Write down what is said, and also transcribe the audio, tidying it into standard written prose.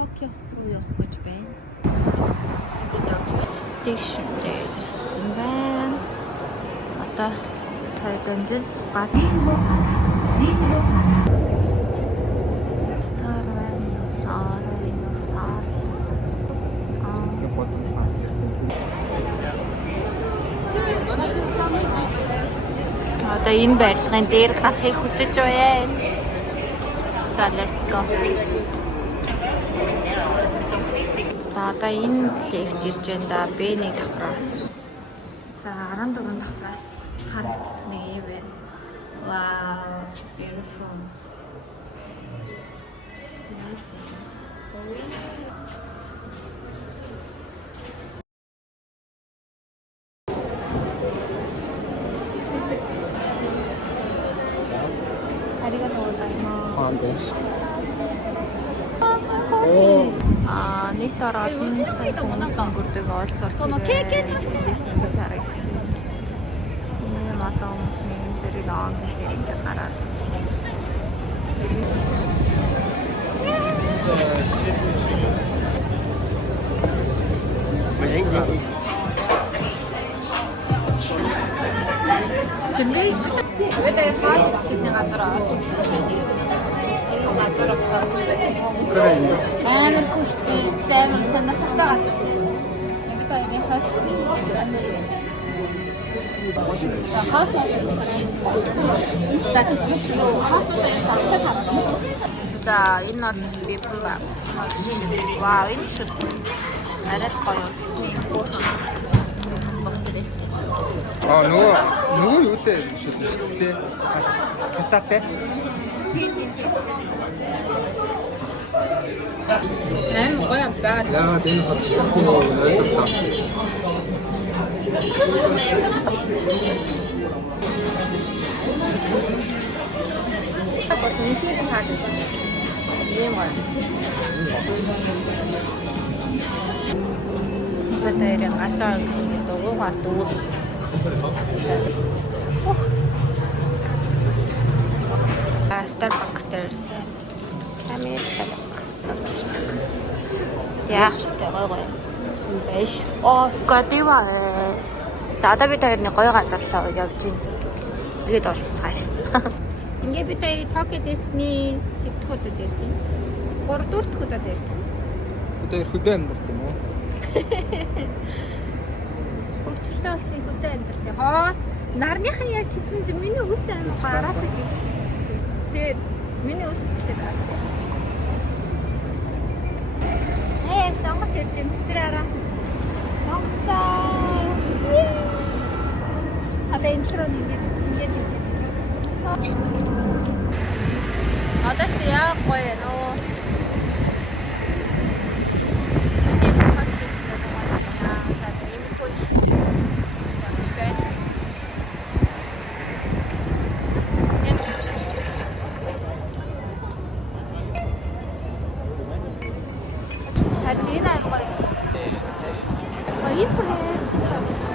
Токио руу явах гэж байна. Station дээр ирсэн байна. Одоо Тайваньд гад одоо энэ барилгын дээр гарахыг хүсэж байна. За let's go. Одоо энэ лифт ирж байна да. Б1 давхраас. За 14 давхраас харагдсан нэг юм байна. Wow, beautiful. Нэг дараа олон сая хүмүүс өнгөрдөг олцоор матан зэрэг аан хэрэг гараад 근데 왜 내가 가지 있는 가더라. 그래. амар хүчтэй амар сонирхолтой газар. Яг та энэ хатны за энэ нот би ба. Вау, энэ шүт. Арай гоё. нөгөө юутэй шүт шүү дээ. Хисаатай. гоё юм байна. Яагаад энэ хотчтой ойлголоо. Бэтээр гарч байгаа гэсэн дуугаар дүүр. Starbucks there's яа, гоё. Бэш. Гадива. За одоо бид хоёр нэг гоё газарлаа явж байна. Тэгээд олцгаая. Ингээ бид хоёр Токиод ирсний хэдхэн удаа ирж байна? 3-4 дахь удаа ирж байна. Одоо хөдөө амьдарч юм уу? Хөгжлөө олсон хөдөө амьдарч. Хоо нарныхан яг хийсэн чинь миний үс аймаг гараасаа гэж. Тэгээд миний үс гэдэг. Сонгоц ирж байна. Тэр араа. Сонгоцоо. Одоо энэ руу ингээд. Одоо яа гоё нөө. Энийг хатлах гэдэг байна. За ийм хөл. Ini apa? Oh, ini